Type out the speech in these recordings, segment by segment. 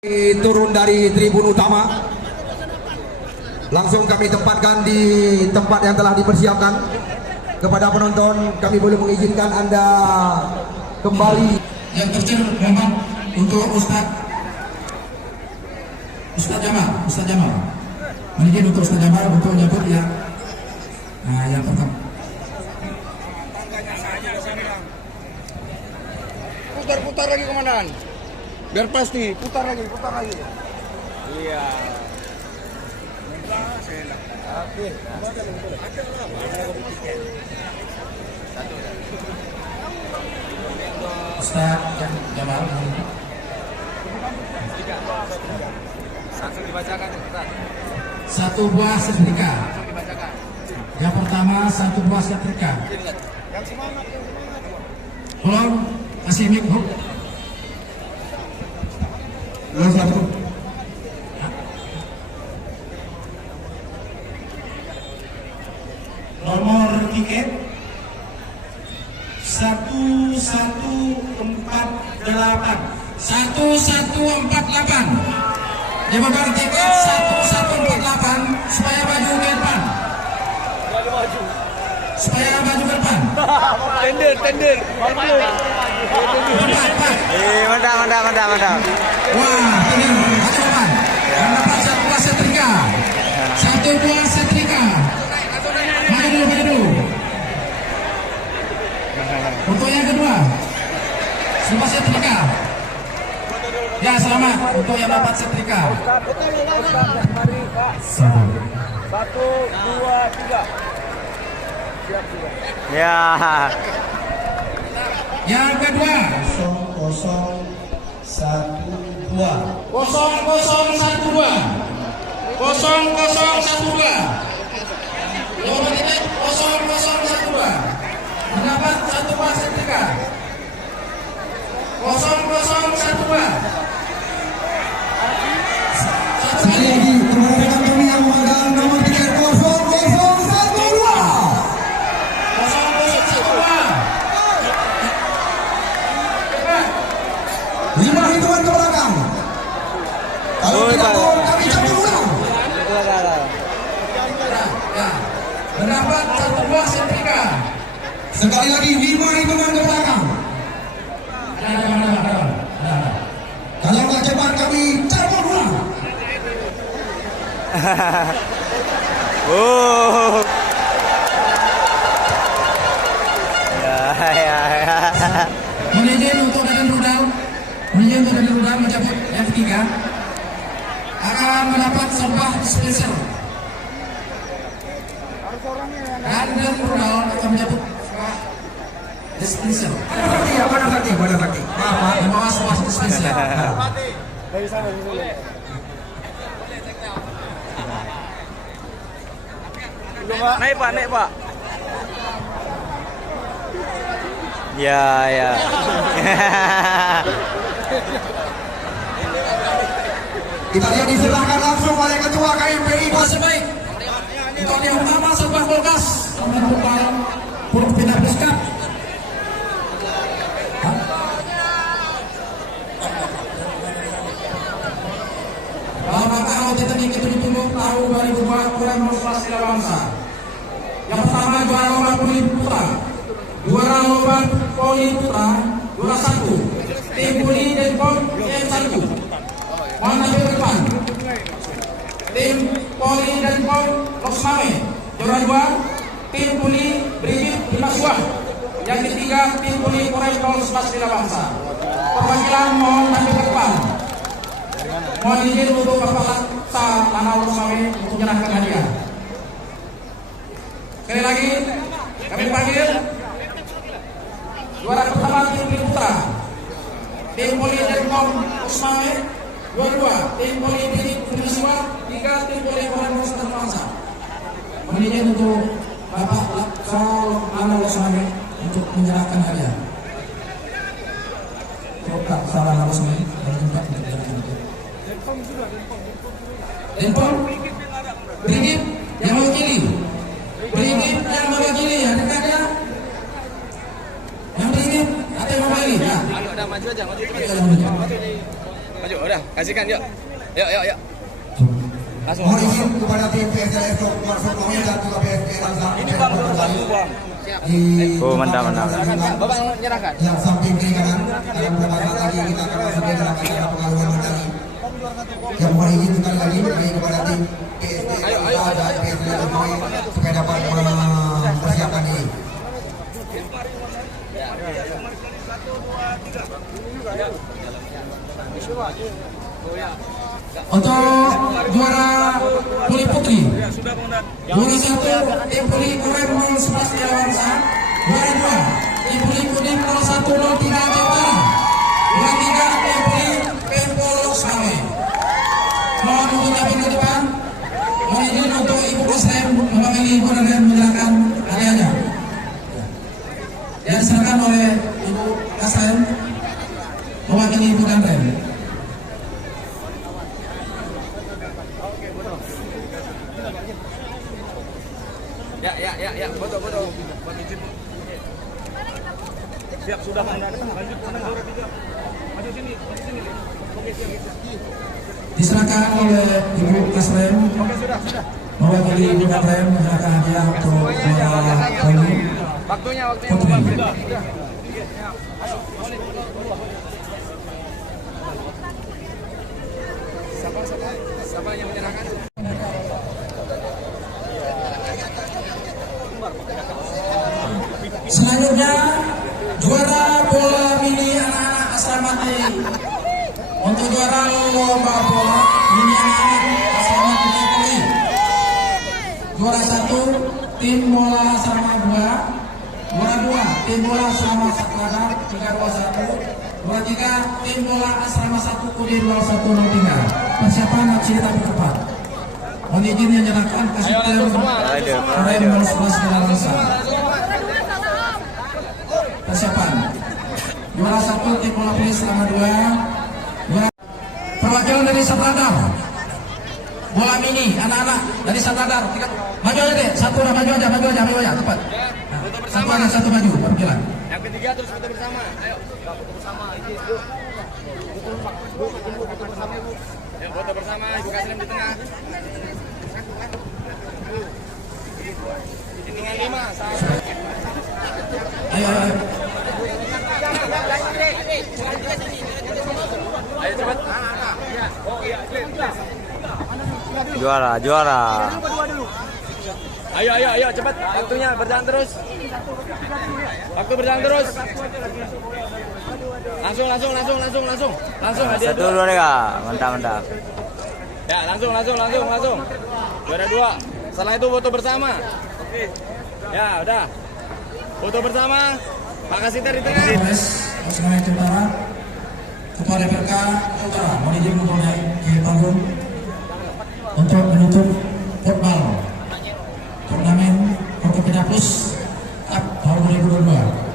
Turun dari tribun utama, langsung kami tempatkan di tempat yang telah dipersiapkan. Kepada penonton, kami boleh mengizinkan Anda kembali. Yang kecil memang untuk Ustaz Jamal. Mungkin untuk Ustaz Jamal untuk nyebut ya. Nah, yang pertama. Putar lagi komandan. Biar pasti, putar lagi. Iya. Oke. Ustaz Jamal. Langsung dibacakan, Ustaz. Satu buah setrika. Langsung dibacakan. Yang pertama satu buah setrika. Yang semangat. Tolong kasih mic, Bu. Satu. Nomor tiket 1148. 1148. Dia megang tiket 1148 supaya maju ke depan. Tender. Empat. Mantap. Wah, benar. Maju depan. Yang dapat satu buah setrika. Maju dulu. Untuk yang kedua, sebuah setrika. Ya, selamat untuk yang dapat setrika. Satu. 1, 2, 3. Siap. Ya. Yang kedua 0012. Nomor tiket 0012. Mendapat satu buah setrika. 0012. Sekali lagi, rekan kami yang memegang nomor tiket 0012. 5 hitungan ke belakang. Kalau tidak mau, kami cabut ulang. Ya, mendapat satu buah setrika. Sekali lagi, 5 hitungan ke belakang. Ada. Kalau nggak cepat, kami cabut ulang. Oh. Ya. Manajer untuk Dadan Rudal mencabut yang ketiga akan mendapat sebuah spesial. Dadan Rudal akan mencabut sebuah spesial. Pada sakti. Maaf, membawa sebuah spesial. Dari sana dulu. Naik Pak. Ya. Kita lihat diserahkan langsung oleh Ketua KMPI. Sebaik untuk yang pertama sebuah kulkas menentukan buruk pindah puskap. Dalam rangka auditor yang ke-70 tahun 2002 kurang Mosmas Sila Bangsa. Yang pertama juara lomba poli putra. Juara lomba poli putra juara 1. Tim poli Denpom M1. Mohon tampil ke depan. Tim poli Denpom Loksmawe juara 2. Tim poli Brigit Dimaswah. Yang ketiga tim poli Polres Mosmas Sila Bangsa. Perwakilan mohon tampil ke depan. Mohon izin untuk Bapak Laksa Lanal Loksmawe untuk menyerahkan hadiah. Sekali lagi kami panggil juara pertama tim poli putra, tim poli Denpom Loksmawe. Dua, tim poli Dimaswah. 3, tim poli Polres Mosmas Bangsa. Mohon izin untuk Bapak Laksa Lanal Loksmawe untuk menyerahkan hadiah. Bapak Laksa Lanal Loksmawe dan tempat untuk menyerahkan hadiah. Denpom Brigit yang mewakili adakah ada yang Brigit atau yang mewakili ya? Maju aja. Maju, udah, kasihkan yuk. Yuk. Langsung. Mohon izin kepada tim PSLS Marsuk Mawin dan juga PSLS Ansar. Ini bang, satu bang. Oh, mantap. Bapak menyerahkan. Yang samping kiri kanan, dalam beberapa saat lagi kita akan masuk ke dalam acara pengaluan medali. Yang mohon izin sekali lagi kepada tim PSLS Ansar dan PSLS Mawin supaya dapat mempersiapkan ini. Untuk juara puli putri, juara 1 tim puli UM 011 Jawa, juara 2 tim puli putri 0103 Jawa, juara 3 tim puli Pempol Same. Mohon untuk tapi di depan, mohon izin untuk Ibu Kusrem mewakili Ibu dan menyerahkan hadiahnya. Yang diserahkan oleh Ibu Kasem mewakili Ibu dan Rem. Ya, foto. Siap, sudah lanjut. Maju sini. Oke, siap. Diserahkan oleh Ibu Kasrem. Oke, sudah. Mewakili Ibu Kasrem menyerahkan hadiah untuk juara poli Waktunya putri. Siapa yang menyerahkan? Selanjutnya juara bola mini anak-anak asrama T. Untuk juara lomba bola mini anak-anak asrama Putri. Juara 1 tim bola asrama 2. Juara 2 tim bola asrama Saklada 321. Juara 3 tim bola asrama 1 Kodim 0103. Persiapan aksi tapi cepat. Mohon izin yang menyerahkan ke sistem Rem 011 Jalan Rasa. Persiapan juara 1 tim bola putri selama 2. Perwakilan dari Satradar bola mini anak-anak dari Satradar maju aja deh, satu lah, maju aja cepat. Satu maju perwakilan. Yang ketiga terus foto bersama. Ayo, foto bersama. Yang foto bersama, Ibu Kasrem di tengah. Tinggal 5. Ayo. Ayo cepat. Juara. Ayo cepat. Waktunya berjalan terus. Waktu berjalan terus. Langsung hadiah Satu dua tiga. Mantap. Ya, langsung. Juara 2. Setelah itu foto bersama. Ya, udah. Foto bersama. Pak Kasiter di tengah. Sebagai Tentara Ketua DPRK Utara mohon izin untuk naik ke panggung untuk menutup football turnamen Forkopimda Plus Cup tahun 2022.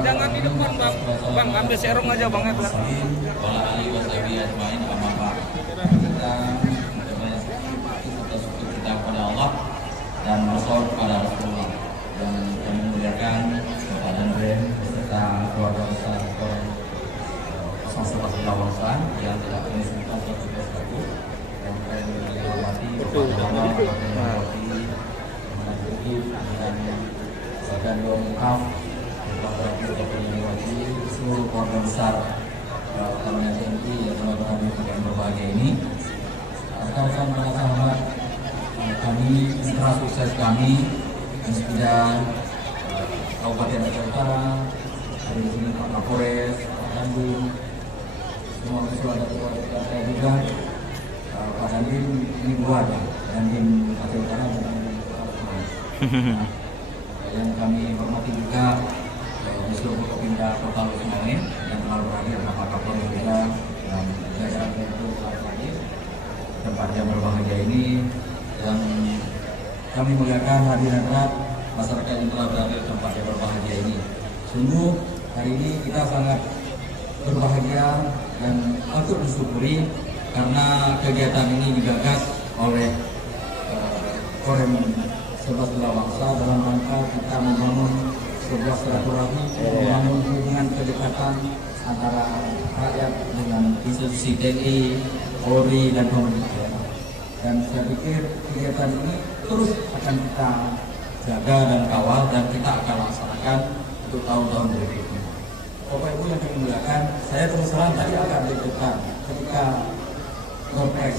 Jangan di depan, Bang. Bang, ambil serong aja, Bang. Kita kepada Allah dan bersoal kepada Rasulullah yang memuliakan Bapak dan Rem beserta keluarga besar Konservasi Lawasan yang telah mengusulkan suatu lagu yang kalian hormati dan mengungkap seluruh keluarga besar Pertamina TNI yang telah berhadir yang berbahagia ini. Rekan-rekan para sahabat kami, setelah sukses kami di Sepidan Kabupaten Aceh Utara, dari sini Pak Kapolres, Pak Dandim, semua usul ada keluarga saya juga. Pak Dandim ini dua ya, Dandim Aceh Utara dan Dandim yang kami hormati juga di seluruh Forkopimda Kota Lusmawe yang telah berhadir, Bapak Kapolres juga dan jajaran itu telah hadir. berbahagia ini yang kami muliakan hadirin masyarakat yang telah berada di tempat yang berbahagia ini. Sungguh hari ini kita sangat berbahagia dan patut disyukuri karena kegiatan ini digagas oleh Korem 11 Bela Bangsa dalam rangka kita membangun sebuah silaturahmi, membangun hubungan kedekatan antara rakyat dengan institusi TNI, Polri dan pemerintah. Dan saya pikir kegiatan ini terus akan kita jaga dan kawal dan kita akan laksanakan untuk tahun-tahun berikutnya. Bapak Ibu yang kami muliakan, saya terus terang tadi agak deg-degan ketika Golpres.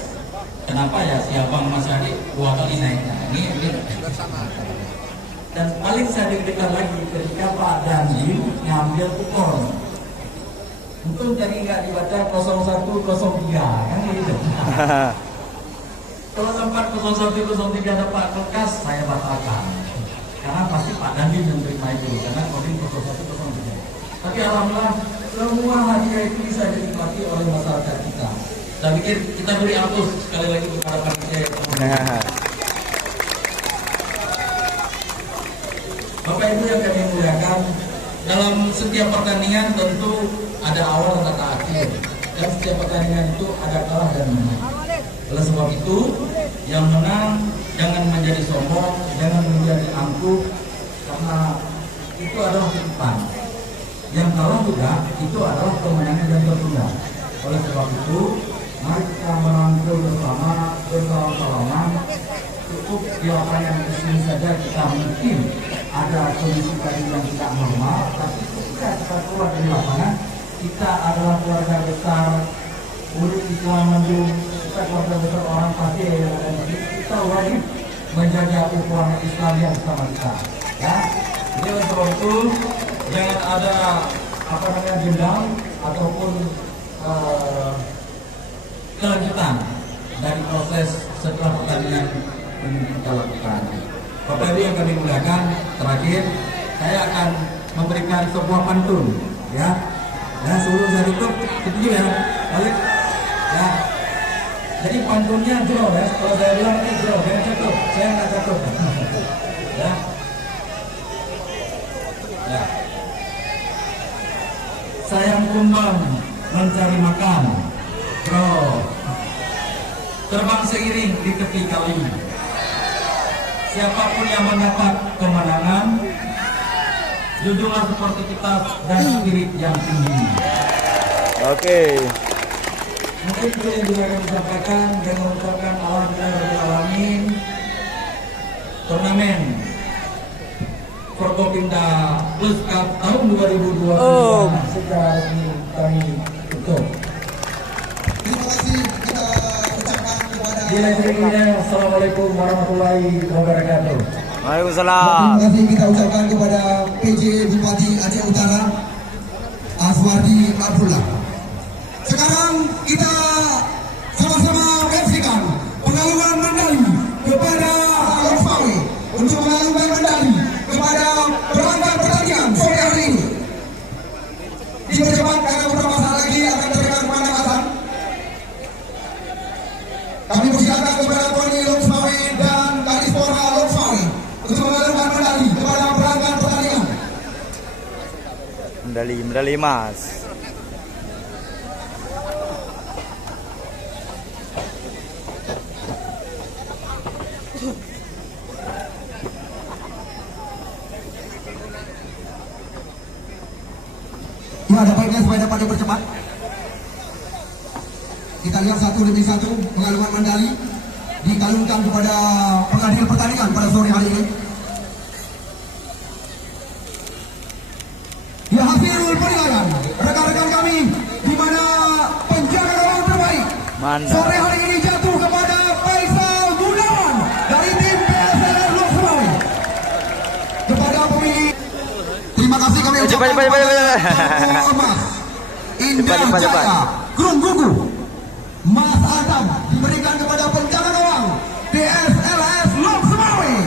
Kenapa ya si Abang Mas Adi 2 kali naik? Nah, ini dan paling saya deg-degan lagi ketika Pak Dandi ngambil kupon. Untung tadi nggak dibaca 0103 kan gitu. Kalau tempat 0103 dapat bekas saya batalkan. Karena pasti Pak Dandi menerima itu karena kodim 0103. Tapi alhamdulillah semua hadiah itu bisa dinikmati oleh masyarakat kita. Saya pikir kita beri aplaus sekali lagi kepada panitia. Bapak Ibu yang kami muliakan, dalam setiap pertandingan tentu ada awal dan akhir. Dan setiap pertandingan itu ada kalah dan menang. Oleh sebab itu, yang menang jangan menjadi sombong, jangan menjadi angkuh, karena itu adalah titipan. Yang kalah juga itu adalah kemenangan yang tertunda. Oleh sebab itu, mari kita merangkul bersama, bersama-sama. Cukup di lapangan di sini saja kita mungkin ada kondisi tadi yang tidak normal, tapi ketika kita keluar dari lapangan, kita adalah keluarga besar Ulit Islam Mendung, kita keluarga besar orang Pasir yang ada di sini. Kita wajib menjaga ukuran Islam yang bersama kita. Ya, jadi oleh sebab itu jangan ada dendam ataupun kelanjutan dari proses setelah pertandingan yang kita lakukan. Bapak Ibu yang kami muliakan, terakhir saya akan memberikan sebuah pantun, ya. Ya, sebelum saya tutup, setuju ya, balik, ya. Jadi pantunnya draw ya. Kalau saya bilang ini draw, jangan catat, saya nggak catat, ya. Ya. Sayang kumbang mencari makan, bro. Terbang seiring di tepi kali. Siapapun yang mendapat kemenangan, jujurlah seperti kita dan spirit yang tinggi. Oke. Mungkin itu yang juga kami sampaikan dan mengucapkan alhamdulillah alamin. Turnamen Forkopimda Plus Cup tahun 2022 secara resmi kami tutup. Terima kasih kita ucapkan kepada Assalamualaikum warahmatullahi wabarakatuh. Waalaikumsalam. Terima kasih kita ucapkan kepada PJ Bupati Aceh Utara Aswardi Abdullah. Sekarang kita sama-sama menyaksikan pengalungan medali kepada Lotfawi untuk mengalungkan medali kepada perangkat pertandingan sore hari ini. Dipercepat karena beberapa saat lagi akan terdengar pemandangatan. Kami persilakan kepada Koni Lotfawi dan Kadispora Lotfawi untuk mengalungkan medali kepada perangkat pertandingan. Medali emas. Ya, ada baiknya supaya dapat dipercepat. Kita lihat satu demi satu pengalungan medali dikalungkan kepada penghadiri pertandingan pada sore hari ini. Ya, hasil penilaian rekan-rekan kami di mana penjaga gawang terbaik Mantap. sore hari ini jatuh kepada Faisal Gunawan dari tim PSLS Lotfawi. Kepada pemilik, terima kasih kami ucapkan Cepat. emas Indah Cepat. Jaya Gerung Gugu. Mas Adam diberikan kepada penjaga gawang PSLS Lotfawi.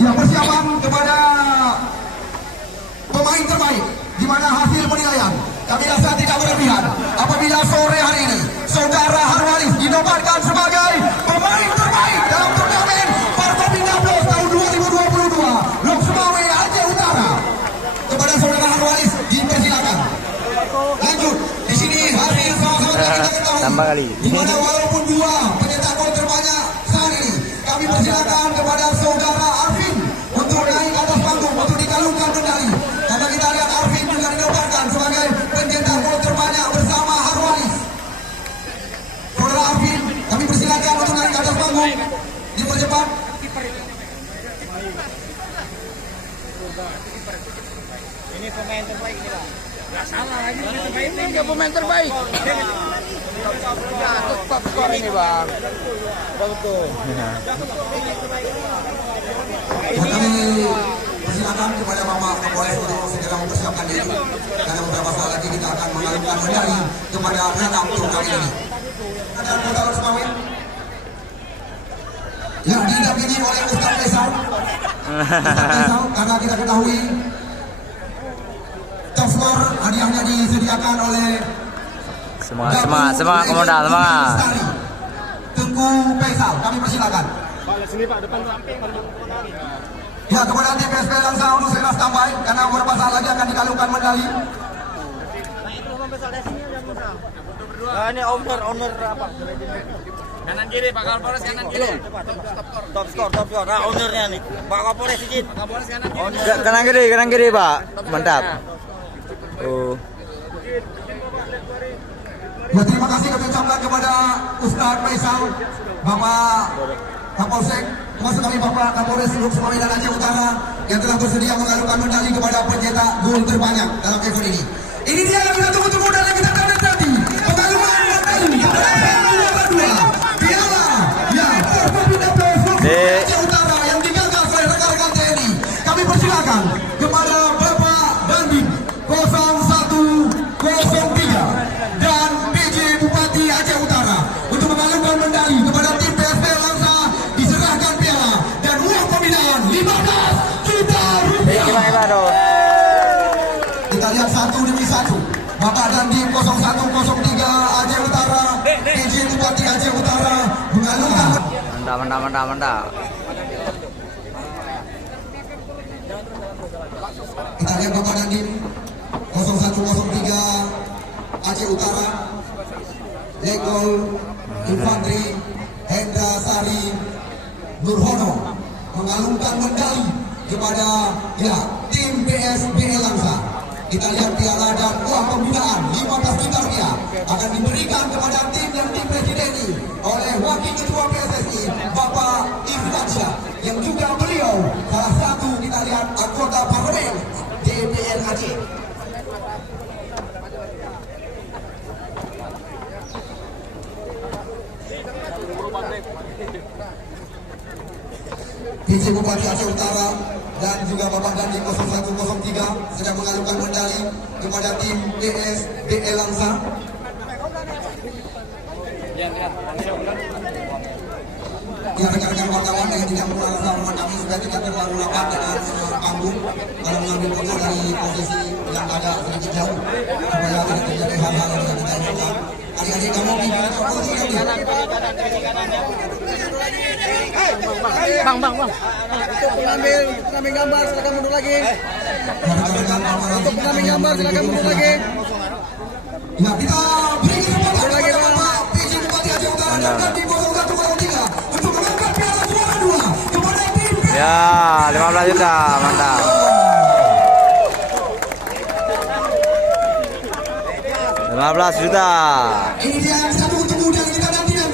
Ya, persiapan kepada pemain terbaik di mana hasil penilaian kami rasa tidak berlebihan apabila sore hari ini saudara Tambah kali. Di mana walaupun dua pencetak gol terbanyak saat ini, kami persilakan kepada saudara Arvin untuk naik atas panggung untuk dikalungkan medali. Karena kita lihat Arvin juga dinobatkan sebagai pencetak gol terbanyak bersama Harwanis. Saudara Arvin, kami persilakan untuk naik atas panggung. Dipercepat. Ini pemain terbaik ini, Pak. Nggak salah lagi ini nggak pemain terbaik. Ya, top skor ini, Bang. Betul. Kami persilakan kepada Bapak Kapolres untuk segera mempersiapkan diri. Karena beberapa saat lagi kita akan mengalungkan medali kepada Renang Turnamen ini. Ada Kota Losmawi yang didampingi oleh Ustaz Faisal. Ustaz Faisal, karena kita ketahui top skor hadiahnya disediakan oleh Semangat komandan, semangat. Tengku Faisal, kami persilakan. Sini Pak, depan samping. Ya, kepada tim PSP langsung untuk segera standby karena beberapa saat lagi akan dikalungkan medali. Nah, ini owner apa? Kanan kiri Pak Kapolres, kanan kiri. Top skor. Nah, ownernya nih. Pak Kapolres izin. Pak Kapolres kanan kiri. Kanan kiri, Pak. Mantap. Oh. Ya, terima kasih kami ucapkan kepada Ustaz Faisal, Bapak Kapolsek, termasuk kami Bapak Kapolres Lok dan Aceh Utara yang telah bersedia mengalungkan medali kepada pencetak gol terbanyak dalam event ini. Ini dia yang kita tunggu-tunggu dan yang kita tanda-tandi. Pengalungan medali kepada juara 2 Piala ya Forkopimda Aceh Utara yang digagas oleh rekan-rekan TNI. Kami persilakan kepada Bapak Dandim 0103 dan PJ Bupati Aceh Utara untuk mengalungkan medali kepada tim PSP Langsa, diserahkan piala dan uang pembinaan 15 juta rupiah. Kita lihat satu demi satu. Bapak Dandim 0103 Aceh Utara, PJ Bupati Aceh Utara mengalungkan. Mantap. Kita lihat Bapak Dandim 0103 Aceh Utara, Legol Infantri Hendra Sari Nurhono mengalungkan medali kepada ya tim PSBL Langsa. Kita lihat piala dan uang pembinaan 15 juta rupiah akan diberikan kepada tim yang dipresideni oleh Wakil Ketua PSSI Bapak Ifransyah yang juga beliau salah satu kita lihat anggota parlemen DPR Aceh. PJ Bupati Aceh Utara dan juga Bapak Dandim 0103 sedang mengalungkan medali kepada tim PSBL Langsa. Ya, rekan-rekan wartawan yang tidak menggunakan sama kami supaya tidak terlalu rapat dengan panggung kalau mengambil foto dari posisi yang agak sedikit jauh supaya tidak terjadi hal-hal yang tidak kita inginkan. Adik-adik kamu pindah ke posisi nanti. Bang. Untuk pengambil gambar silakan mundur lagi. Untuk pengambil gambar silakan mundur lagi. Ya, kita beri kesempatan kepada Bapak PJ Bupati Aceh Utara dan Dandim 0103 untuk mengangkat piala juara 2 kepada tim Ya, 15 juta. Mantap. 15 juta. Ini dia yang satu tunggu dan kita nanti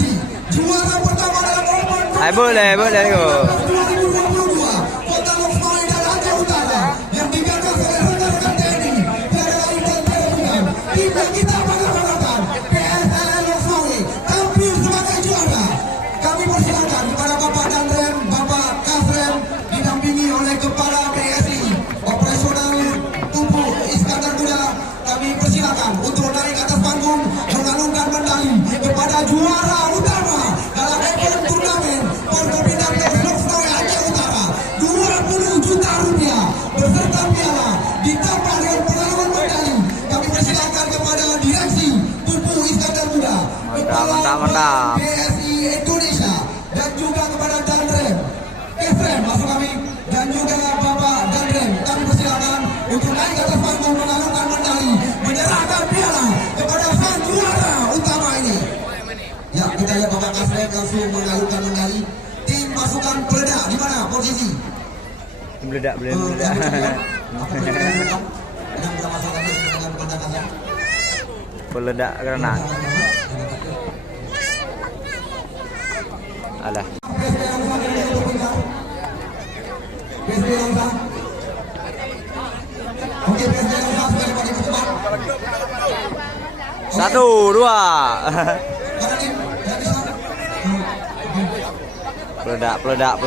juara pertama dalam Open Boleh go. 2022 Kota Lok dan Aceh Utara yang digagas oleh rekan-rekan TNI Piala Intan Perhubungan tim yang kita bangga-banggakan PSLN Lok tampil sebagai juara. Kami persilakan kepada Bapak Danrem, Bapak Kasrem didampingi oleh Kepala PSI Operasional Tubuh Iskandar Muda. Kami persilakan untuk naik atas panggung mengalungkan medali kepada juara utama dalam event turnamen Forkopimda Lok Aceh Utara 20 juta rupiah beserta piala ditambah dengan pengalungan medali. Kami persilakan kepada direksi Tubuh Iskandar Muda, Kepala Mantap. PSI Indonesia dan juga kepada Danrem Kesrem masuk kami dan juga Bapak Danrem. Kami persilakan untuk naik atas panggung mengalungkan medali, menyerahkan piala kepada sang juara utama ini. Kita lihat Bapak Kasrek langsung mengalurkan medali. Tim pasukan peledak di mana posisi? Meledak, Yang bermasalah lagi dengan pandangannya. Peledak granat. Alah. Satu, dua. Peledak, rudal.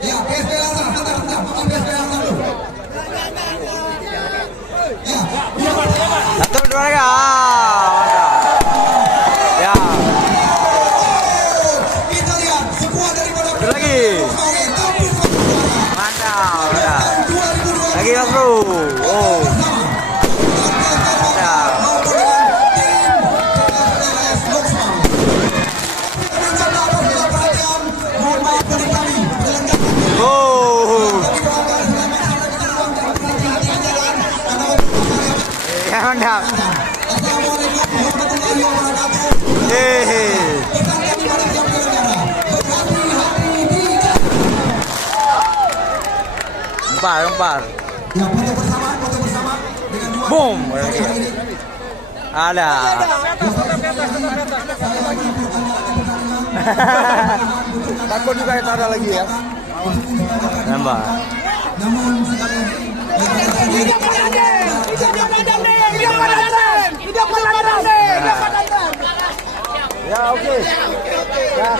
Ya, PSB langsung, bentar, PSB langsung dulu. Ya, Satu, dua, tiga. Ya, kita lihat sekuat daripada satu lagi. Mantap, udah. Lagi satu. Oh. Mantap. Oh. Ya, mantap. Lempar. Ya, foto bersama dengan dua. Boom. Ada. Takut juga kita ada lagi ya. Nambah. Namun sekali Ya, oke. Ya.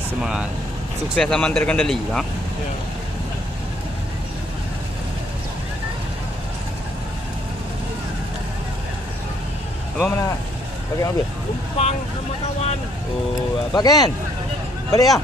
Semangat. Sukses aman terkendali, ha? Apa mana? Pakai mobil? Numpang sama kawan. Oh, Pak Ken. Balik ya.